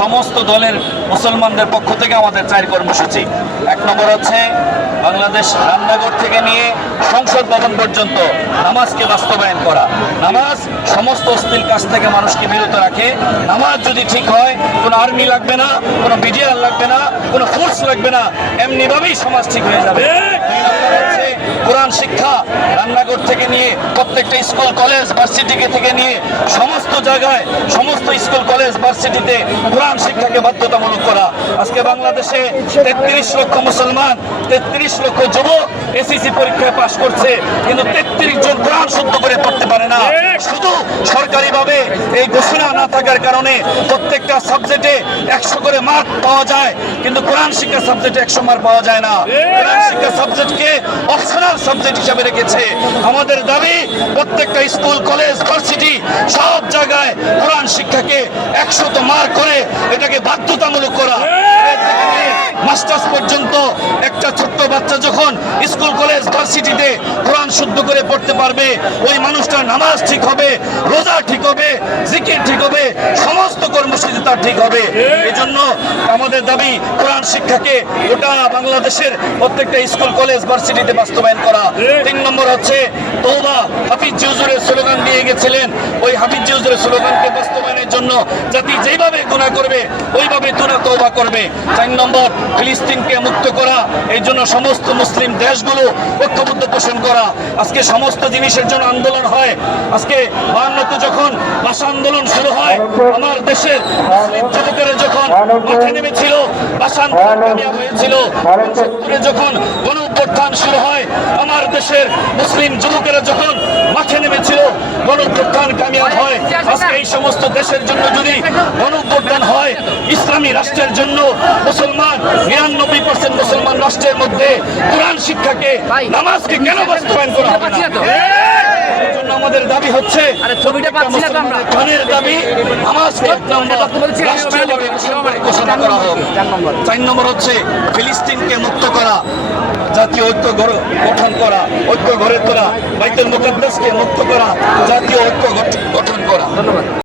সমস্ত দলের মুসলমানদের পক্ষ থেকে আমাদের 4 কর্মসূচি। 1 নম্বর হচ্ছে বাংলাদেশ রান্নাঘর থেকে নিয়ে সংসদ ভবন পর্যন্ত নামাজকে বাস্তবায়ন করা। নামাজ সমস্ত অশ্লীল কাজ থেকে মানুষকে বিরত রাখে। নামাজ যদি ঠিক হয়, কোনো আর্মি লাগবে না, কোনো বিডিআর লাগবে না, কোনো ফোর্স লাগবে না, এমনিভাবেই সমাজ ঠিক হয়ে যাবে। 2 নম্বর হচ্ছে কোরআন শিক্ষা, রান্নাঘর থেকে নিয়ে প্রত্যেকটা স্কুল কলেজ ভার্সিটি থেকে নিয়ে সমস্ত জায়গায়, সমস্ত স্কুল কলেজ ভার্সিটিতে কোরআন শিক্ষাকে বাধ্যতামূলক করা। আজকে বাংলাদেশে 33 লক্ষ মুসলমান, 33 লক্ষ যুবক এসএসসি পরীক্ষায় পাশ করছে, কিন্তু 33 জন কোরআন শুদ্ধ করে পড়তে পারে না। শুধু সরকারিভাবে এই ঘোষণা না থাকার কারণে প্রত্যেকটা সাবজেক্টে 100 করে মার্ক পাওয়া যায়, কিন্তু কোরআন শিক্ষা সাবজেক্টে 100 মার্ক পাওয়া যায় না। কোরআন শিক্ষা সাবজেক্টকে অপশনাল সাবজেক্ট হিসাবে রেখেছে। আমাদের দাবি প্রত্যেকটা স্কুল কলেজ ভার্সিটি সব জায়গায় কোরআন শিক্ষাকে 100 মার্ক করে এটাকে বাধ্যতামূলক করা। মাস্টার্স পর্যন্ত একটা ছোট্ট বাচ্চা যখন স্কুল কলেজ ভার্সিটিতে কোরআন শুদ্ধ করে পড়তে পারবে, ওই মানুষটার নামাজ ঠিক হবে, রোজা ঠিক হবে, জিকির ঠিক হবে, সমস্ত কর্মসূচি তার ঠিক হবে। এই জন্য আমাদের দাবি কোরআন শিক্ষাকে গোটা বাংলাদেশের প্রত্যেকটা স্কুল কলেজ ভার্সিটিতে বাস্তবায়ন করা। 3 নম্বর হচ্ছে তওবা। হাফিজ হুজুরের স্লোগান দিয়ে গেছিলেন, ওই হাফিজ হুজুরের স্লোগানকে বাস্তবায়নের জন্য জাতি যেভাবে গুনাহ করবে ওইভাবে তওবা করবে। 4 নম্বর ফিলিস্তিনকে মুক্ত করা, এই জন্য সমস্ত মুসলিম দেশগুলো ঐক্যবদ্ধ পোষণ করা। আজকে সমস্ত জিনিসের জন্য আন্দোলন হয়। আজকে 52 যখন ভাষা আন্দোলন শুরু হয়, আমার দেশের মুসলিম যুবকেরা যখন মাঠে নেমেছিল, ভাষা আন্দোলন কামিয়াব হয়েছিল। 70 যখন গণ অভ্যুত্থান শুরু হয়, আমার দেশের মুসলিম যুবকেরা যখন মাঠে নেমেছিল, গণ অভ্যুত্থান কামিয়াব হয়। আজকে এই সমস্ত দেশের জন্য যদি গণ অভ্যুত্থান হয়, ইসলামী রাষ্ট্রের জন্য মুসলমান 99% মুসলমান রাষ্ট্রের মধ্যে কোরআন শিক্ষাকে, নামাজকে কেন বাস্তবায়ন করা হবে না? এই জন্য আমাদের দাবি হচ্ছে প্রাণের দাবি নামাজকে রাষ্ট্রীয়ভাবে ঘোষণা করা হোক। 4 নম্বর হচ্ছে ফিলিস্তিনকে মুক্ত করা, জাতীয় ঐক্য গঠন করা, ঐক্য গড়ে তোলা, বাইতুল মুকাদ্দাসকে মুক্ত করা, জাতীয় ঐক্য গঠন করা। ধন্যবাদ।